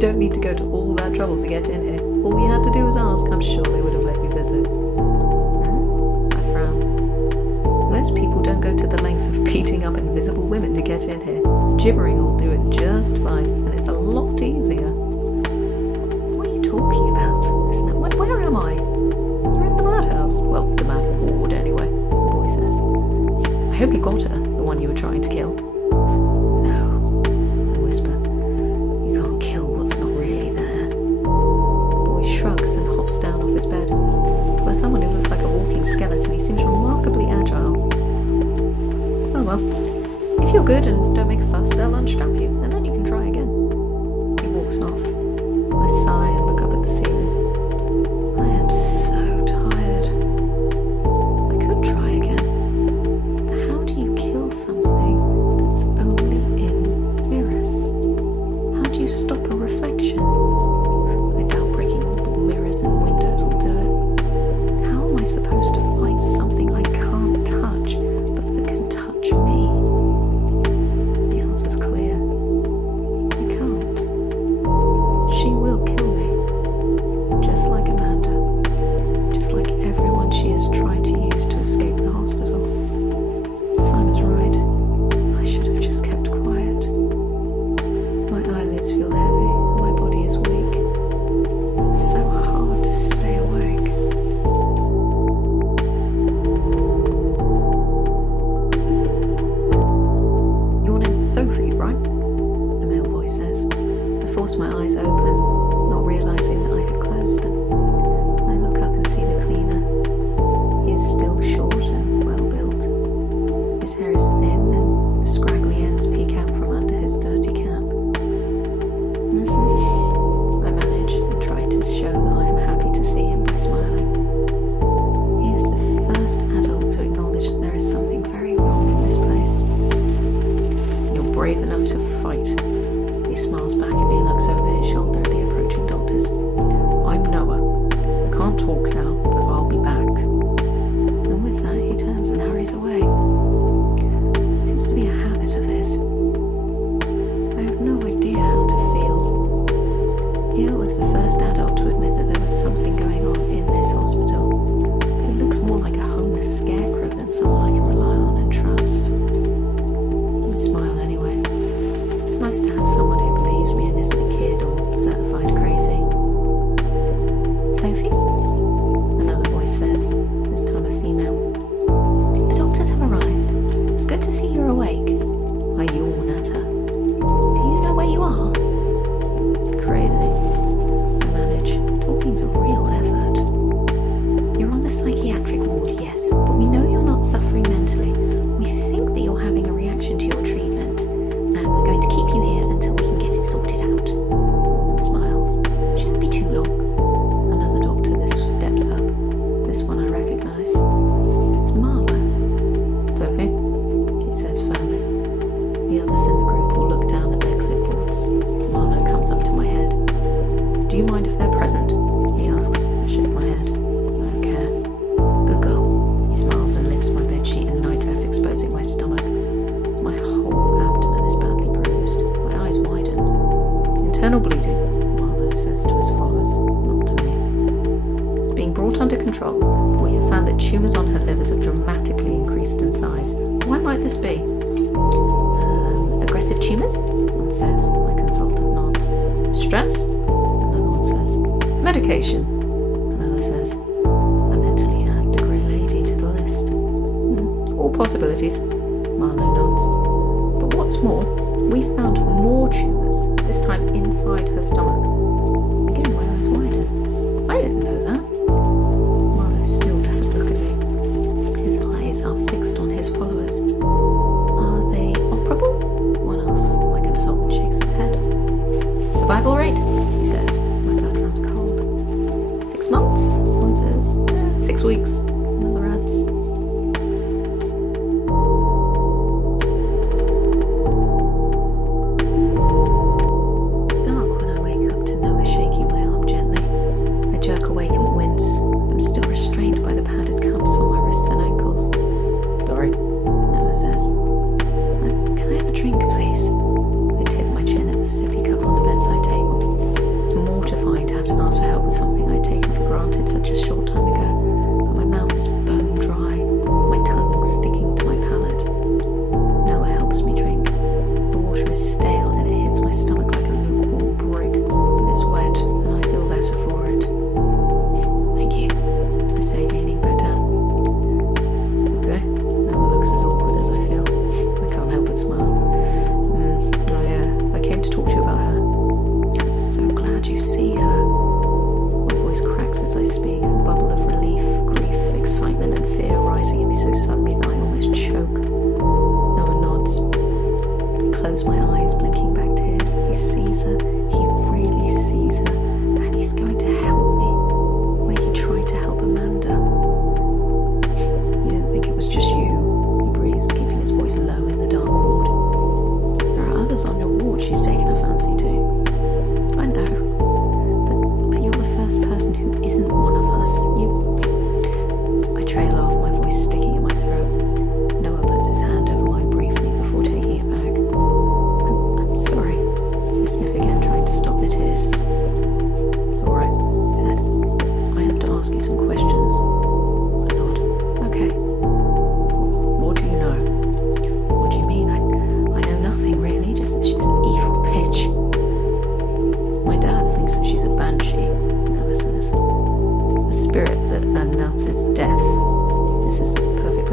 don't need to go to all that trouble to get in here. All you had to do was ask. I'm sure they would have let you visit. I frown. Most people don't go to the lengths of beating up invisible women to get in here. Gibbering will do it just fine, and it's a lot easier. What are you talking about? Listen, where am I? You're in the madhouse. Well, the mad ward, anyway, the boy says. I hope you got her, the one you were trying to kill. No, I whisper. You can't kill what's not really there. The boy shrugs and hops down off his bed. For someone who looks like a walking skeleton, he seems remarkably agile. Oh well. If you're good and don't make a fuss, they'll unstrap you, and then you can try again. He walks off. I sigh and look up at the ceiling. I am so tired. I could try again. But how do you kill something that's only in mirrors? How do you stop a reflection? I doubt breaking all the mirrors and windows will do it. How am I supposed to fight something I can't touch, but that can touch me? The answer's clear. I can't. She will kill me. Just like Amanda. Just like everyone she has tried to use to escape the hospital. Simon's right. I should have just kept quiet. My eyelids feel heavy. My body is weak. It's so hard to stay awake. Your name's Sophie, right? The male voice says. I force my eyes open, not realizing that I had closed them. I look up and see the cleaner. He is still short and well built. His hair is thin and the scraggly ends peek out from under his dirty cap. I manage and try to show that I am happy to see him by smiling. He is the first adult to acknowledge that there is something very wrong in this place. You're brave enough to fight. He smiles back at me and looks over his shoulder at the approaching doctors. I'm Noah. I can't talk now, but I'll be back. And with that, he turns and hurries away. Seems to be a habit of his. I have no idea how to feel. Neil was the first adult to admit that there was something going on in this hospital. But he looks more like a homeless scarecrow than someone I can rely on and trust. I smile anyway. It's nice to have someone who believes me and isn't a kid or certified crazy. Sophie? Another voice says, this time a female. The doctors have arrived. It's good to see you're awake. I yawn at her. Do you know where you are? Crazy. I manage. Talking's a real effort. You're on the psychiatric ward, yes, but we know you're not suffering mentally. We think that you're having a reaction to your treatment, and we're going to keep you here until we can get it sorted out. Woman smiles. Shouldn't be too long. Another doctor steps up. This one I recognize. It's Marlowe. Sophie, he says firmly. The others in the group all look down at their clipboards. Marlowe comes up to my head. Do you mind if they're present? He asks. I shake my head. I don't care. Good girl. He smiles and lifts my bedsheet and nightdress, exposing my stomach. My whole abdomen is badly bruised. My eyes widen. Internal bleeding, Marlowe says to his followers, not to me. It's being brought under control. We have found that tumours on her livers have dramatically increased in size. Why might this be? Aggressive tumours? One says. My consultant nods. Stress? Another one says. Medication? Another says. I mentally add the grey lady to the list. All possibilities. Marlowe nods. But what's more, we found more tumours, this time inside her stomach. Again, my eyes widen. I didn't know that. Marlowe still doesn't look at me. His eyes are fixed on his followers. Are they operable? One asks. My consultant shakes his head. Survival rate, he says. My blood runs cold. 6 months, one says. 6 weeks, another adds. It's dark when I wake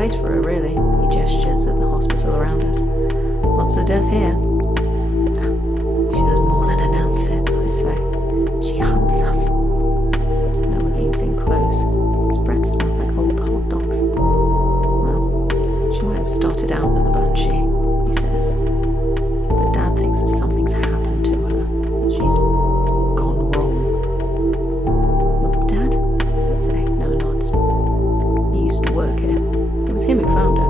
place for her, really. He gestures at the hospital around us. Lots of death here. She does more than announce it, I say. She hunts us. Noah leans in close. His breath smells like old hot dogs. Well, she might have started out as a banshee, he says. But Dad thinks that something's happened to her, that she's gone wrong. Look, Dad, I say. Noah nods. He used to work here. It was him who found her.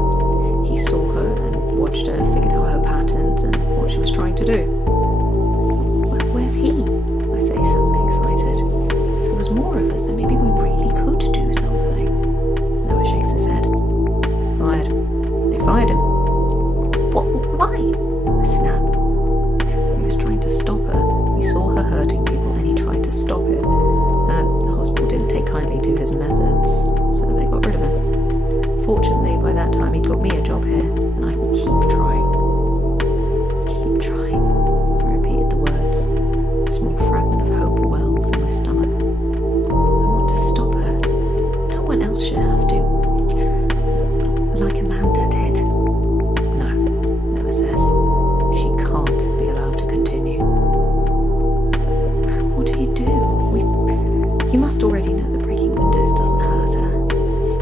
He saw her and watched her, figured out her patterns and what she was trying to do. Where's he? I say, suddenly excited. If there was more of us, then maybe we really could do something. Noah shakes his head. Fired. They fired him. What? Why? I snap. He was trying to stop her. He saw her hurting people and he tried to stop it. The hospital didn't take kindly to his methods, so they got rid of him. Fortunately, by that time he'd got me a job here, and I can keep trying. Keep trying. I repeated the words. A small fragment of hope wells in my stomach. I want to stop her. No one else should have to. Like Amanda did. No, Noah says. She can't be allowed to continue. What do you do? You must already know that breaking windows doesn't hurt her.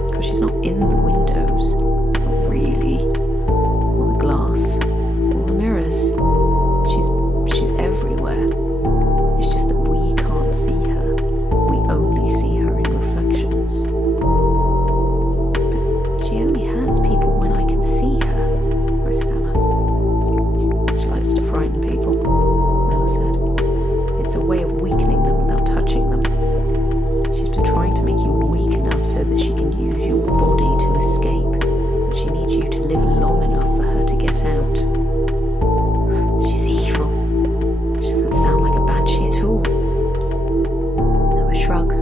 Because she's not in the windows. Not really. Or the glass. Or the mirrors. She's everywhere. It's just that we can't see her. We only see her in reflections. But she only hurts people when I can see her, I stammer. She likes to frighten people, Noah said. It's a way of weakening them without touching them. She's been trying to make you weak enough so that she can use your body to escape. But she needs you to live long enough for her to get out. She's evil. She doesn't sound like a banshee at all. Noah shrugs.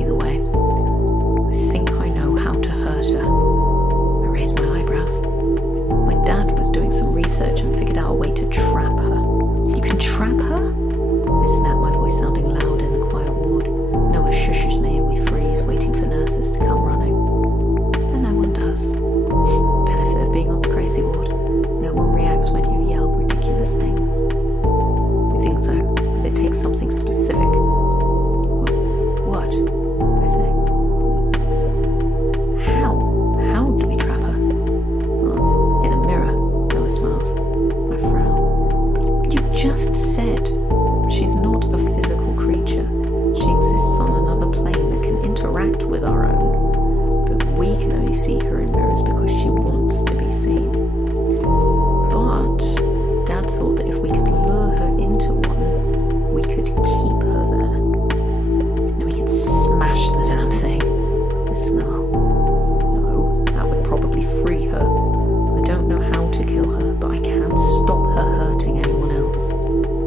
Either way, I think I know how to hurt her. I raise my eyebrows. My dad was doing some research and figured out a way to trap her. You can trap her? I snap, my voice sounding loud in the quiet ward. Noah shushes me and we freeze, waiting for nurses to come running. But no one does. Benefit of being on the crazy ward. No one reacts when you yell ridiculous things. We think so, but it takes something specific. What? I say. How do we trap her? Well, it's in a mirror. Noah smiles. I frown. You just said she's not a physical creature. She exists on another plane that can interact with our own. But we can only see her in mirrors because she wants to be seen. But Dad thought that if we could lure her into one, we could keep her there. And we could smash the damn thing. I snarl. No, that would probably free her. I don't know how to kill her, but I can stop her hurting anyone else,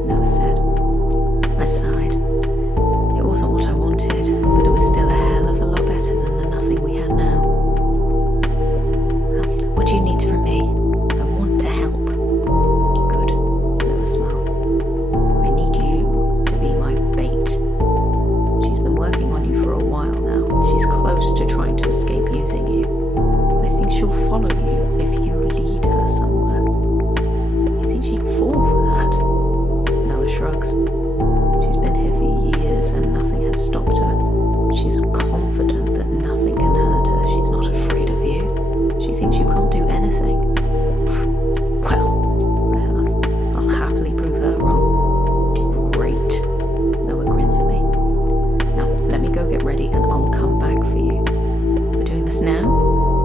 Noah said. I sighed. It wasn't what I wanted, but it was still a hell of a lot better than the nothing we had now. What do you need from me? I want to help. Good, Noah smiled. I need you to be my bait. She's been working on you for a while now. She's close to trying to escape using you. I think she'll follow you if you lead her somewhere. You think she'd fall for that? Noah shrugs. She's been here for years and nothing has stopped her. She's confident that nothing can hurt her. She's not afraid of you. She thinks you can't do anything. Well, I'll happily prove her wrong. Great. Noah grins at me. Now, let me go get ready and I'll come back for you. We're doing this now?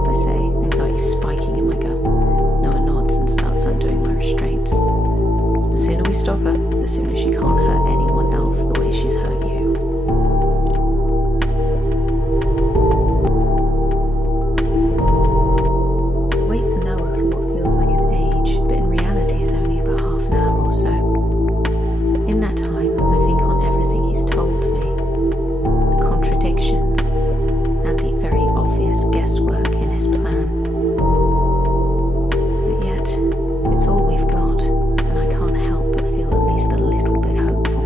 I say, anxiety spiking in my gut. Noah nods and starts undoing my restraints. The sooner we stop her, the sooner she can't hurt anyone else the way she's hurt you. Wait for Noah for what feels like an age, but in reality is only about half an hour or so. In that time, I think on everything he's told me, the contradictions, and the very obvious guesswork in his plan. But yet, it's all we've got, and I can't help but feel at least a little bit hopeful.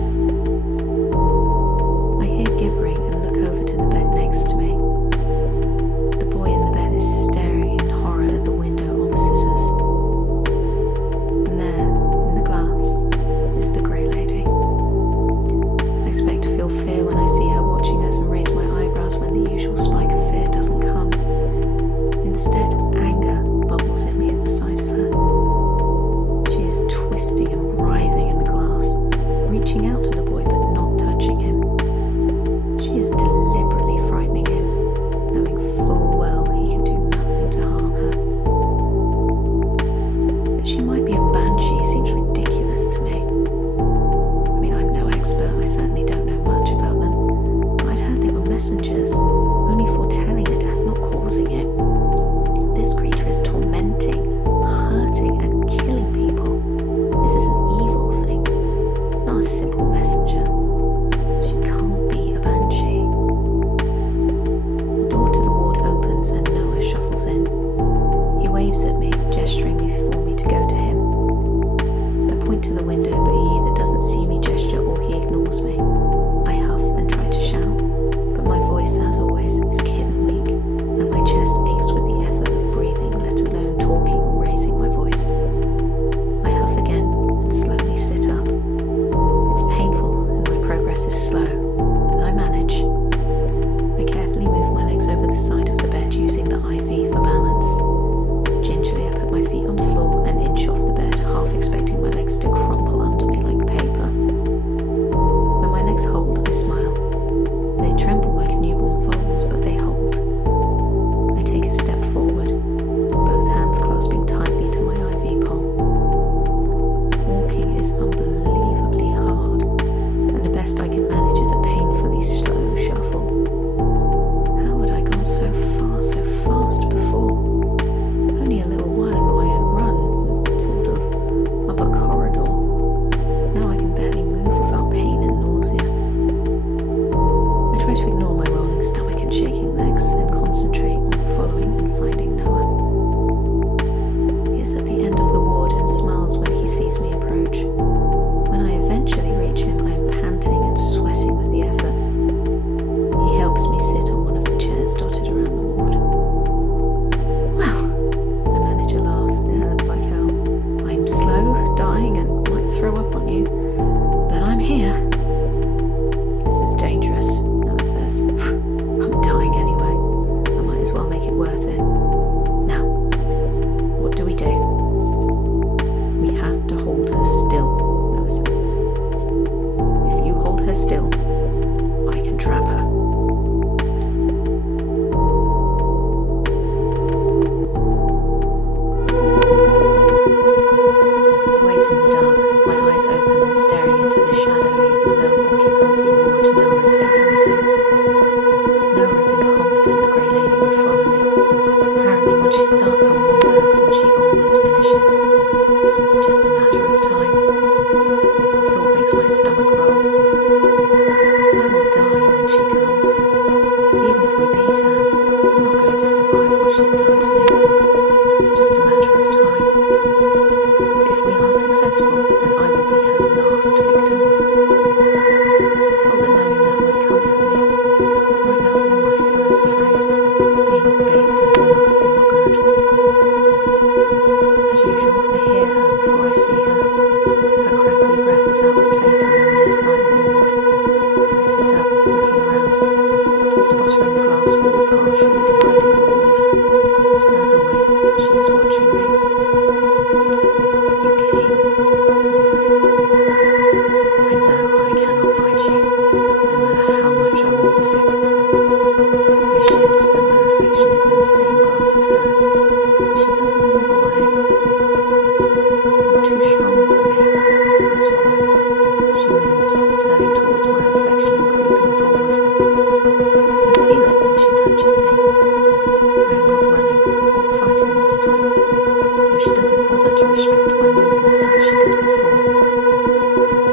makes my stomach roll. I will die when she comes. Even if we beat her, I'm not going to survive what she's done to me. It's just a matter of time. If we are successful, then I will be her last victim. I thought that knowing that might comfort me. Right now all I feel is afraid. Being bait does not feel good. As usual, I hear her before I see her. Her crackly breath is out of place in the near silent ward. I sit up, looking around, and spot her in the glass wall partially dividing the ward. As always, she is watching me. You came, I say. I know I cannot fight you, no matter how much I want to. I shift so my reflection is in the same glass as her. She doesn't move away. You're too strong for me. I swallow. She moves, turning towards my reflection and creeping forward. I feel it when she touches me. I am not running or fighting this time, so she doesn't bother to restrict my movements like she did before.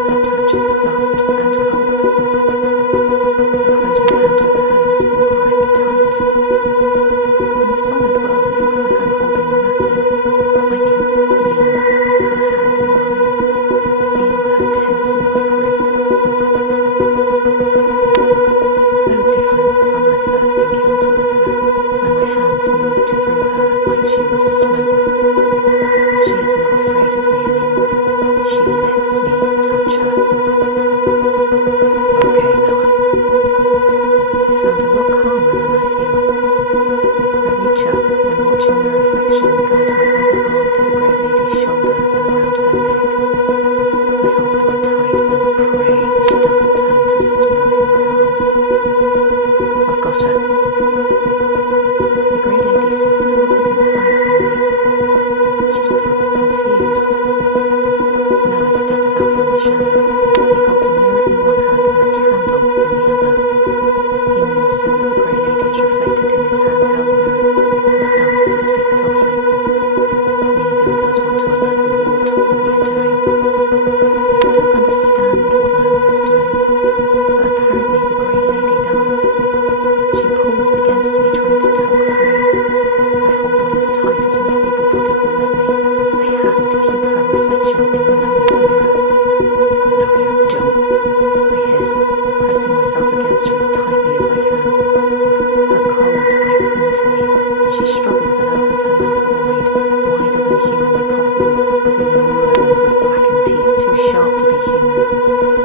Her touch is soft and cold. I close my hand over hers and grip tight. In the solid world it looks like I'm holding nothing, but I can feel her hand in mine, feel her tense in my grip. So different from my first encounter with her, when my hands moved through her like she was smoke. She is not afraid of me anymore. She lets me touch her. Okay, Noah. I sound a lot calmer than I feel. I reach up and watching my reflection guide my other arm to the grey lady's shoulder and around her neck. I hold on tight and pray she doesn't turn to smoke in my arms. I've got her. The grey lady still isn't fighting me. She just looks confused. Noah steps out from the shadows. He holds a mirror in one hand and a candle in the other. He moves so that the grey lady is reflected in his handheld mirror and starts to speak softly. Neither of us want to alert the ward to what we are doing. I don't understand what Noah is doing, but apparently the grey lady does. She pulls against me, trying to tug free. I hold on as tight as my feeble body will let me. I have to keep her reflection in Noah's mirror. No, you don't, I hiss, pressing myself against her as tightly as I can. Her cold bites into me. She struggles and opens her mouth wide, wider than humanly possible, revealing rows of blackened teeth too sharp to be human.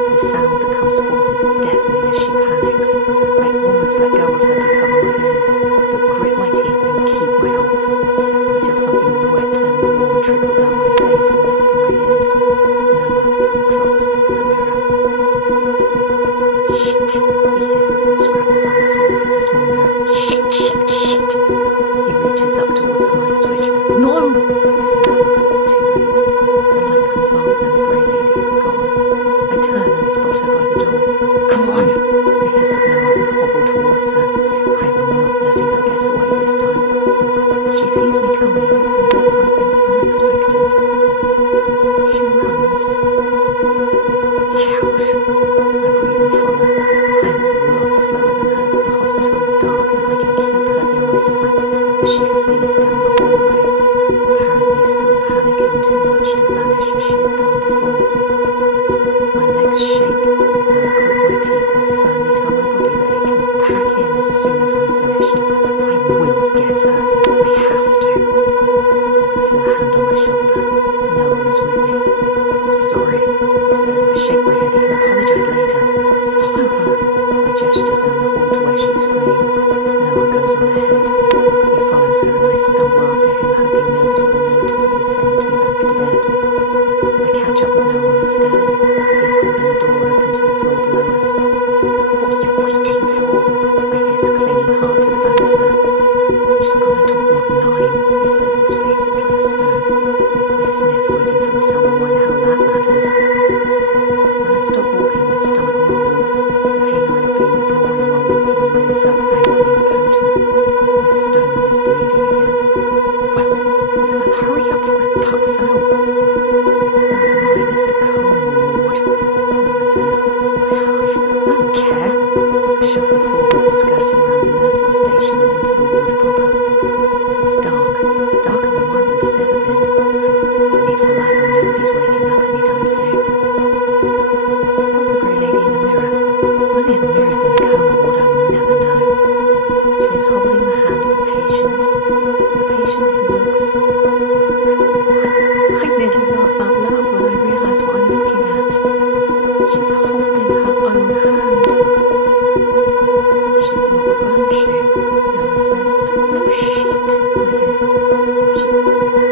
The sound that comes forth is deafening as she panics. I almost let go of her to cover my ears, but grit my teeth and keep my hold. I feel something wet and warm trickle down my face and neck from my ears. Noah drops the mirror. Shit! He hisses and scrabbles on the floor for the small mirror. Shit! He reaches up towards a light switch. No! I snap, but it's too late. The light comes on and the grey lady is gone. I turn and spot her by the door. Come on! I hiss at Noah and hobble towards her. I am not letting her get away this time. She sees me coming and does something unexpected. She runs. Coward! I breathe and follow. I am a lot slower than her, but the hospital is dark and I can keep her in my sights as she flees down the hallway, apparently still panicking too much to vanish as she had done before. My legs shake and I grip my teeth and firmly tell my body that it can pack in as soon as I'm finished. I will get her. I have to. I feel a hand on my shoulder. Noah is with me. I'm sorry, he says. I shake my head. He can apologize later. Follow her. I gesture down the hall to where she's fleeing. Noah goes on ahead. He follows her and I stumble after him, hoping nobody will notice me and send me back to bed. I catch up with Noah on the stairs. He is holding a door open to the floor below us. What are you waiting for? I hiss, clinging hard to the banister. She's gone into Ward 9, he says, his face is like stone. I sniff, waiting for him to tell me why the hell that matters. When I stop walking, my stomach rolls. The pain I have been ignoring while walking own hand. She's not a banshee, Noah says. No shit, I hiss.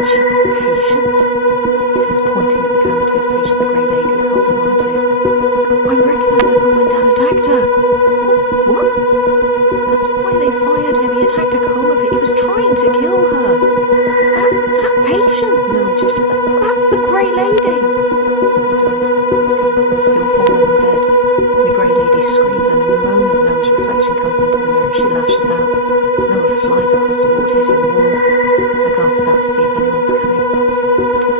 She's a patient, he says, pointing at the comatose patient the Grey Lady is holding on to. I recognise her from when Dad attacked her. What? That's why they fired him. He attacked a coma, but he was trying to kill her. That patient, Noah gestures at. That's the Grey Lady. He's still falling on the bed. The Grey Lady screams, and the moment Noah's reflection comes into the mirror, she lashes out. Noah flies across the ward, hitting the wall. I glance about to see if anyone's coming.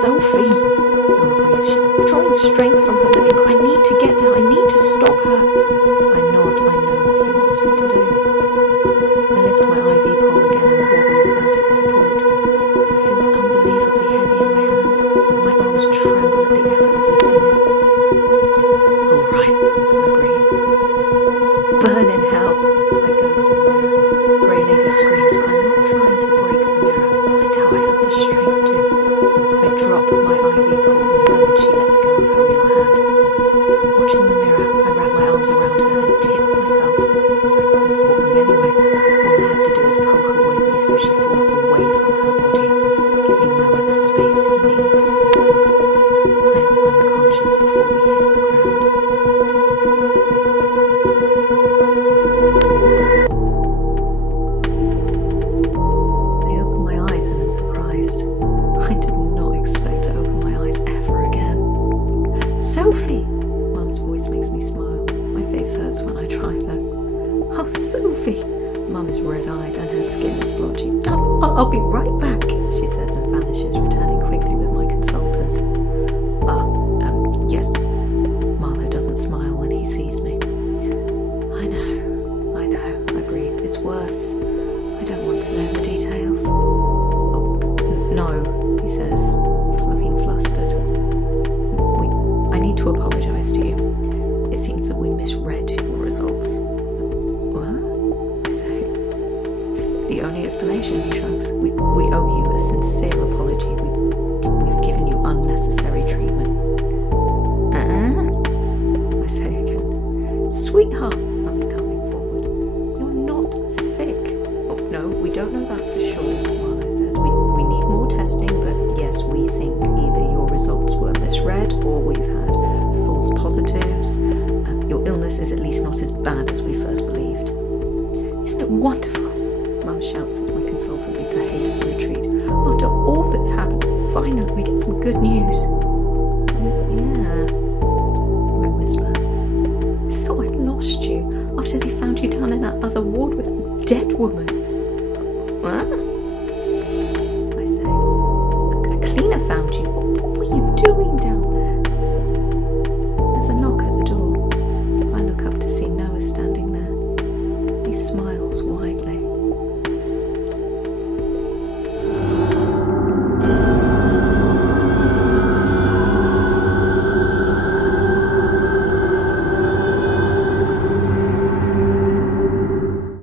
Sophie! Noah breathes. She's drawing strength from her living, but I need to get to her. I need to stop her. I nod. I know what he wants me to do. I lift my IV pole again and wobble without its support. It feels unbelievably heavy in my hands, and my arms tremble at the effort of lifting it. All right, I breathe. Burn in hell. I go for the mirror. Grey Lady screams, but I'm not trying to break the mirror. I doubt I have the strength to. I drop my IV pole the moment she lets go of her real hand. Watching the mirror, I wrap my arms around her and tip myself. I'm falling anyway. All I have to do is pull her with me so she falls away from her body, giving Noah the space he needs. I am unconscious before we hit the ground. I open my eyes and am surprised. I did not expect to open my eyes ever again. Sophie! Mum's voice makes me smile. My face hurts when I try though. Oh, Sophie! Mum is red-eyed and her skin is blotchy. I'll be right back, she says and vanishes, returning quickly with my consultant. Yes. Marlowe doesn't smile when he sees me. I know, I breathe. It's worse. I don't want to know the details. Oh, no, he says, looking flustered. I need to apologise to you. It seems that we misread your results. What? I say. It's the only explanation, he shrugs. We owe you a sincere apology. We've given you unnecessary treatment. I say again. Sweetheart, Mum's coming forward. You're not sick. Oh, no, we don't know that for sure, Marlowe says. We need more testing, but yes, we think either your results were misread or we've had false positives. Your illness is at least not as bad as we first believed. Isn't it wonderful? Mum shouts as my consultant leads a hasty retreat. After all that's happened, finally we get some good news. Yeah, I whisper. I thought I'd lost you after they found you down in that other ward with a dead woman.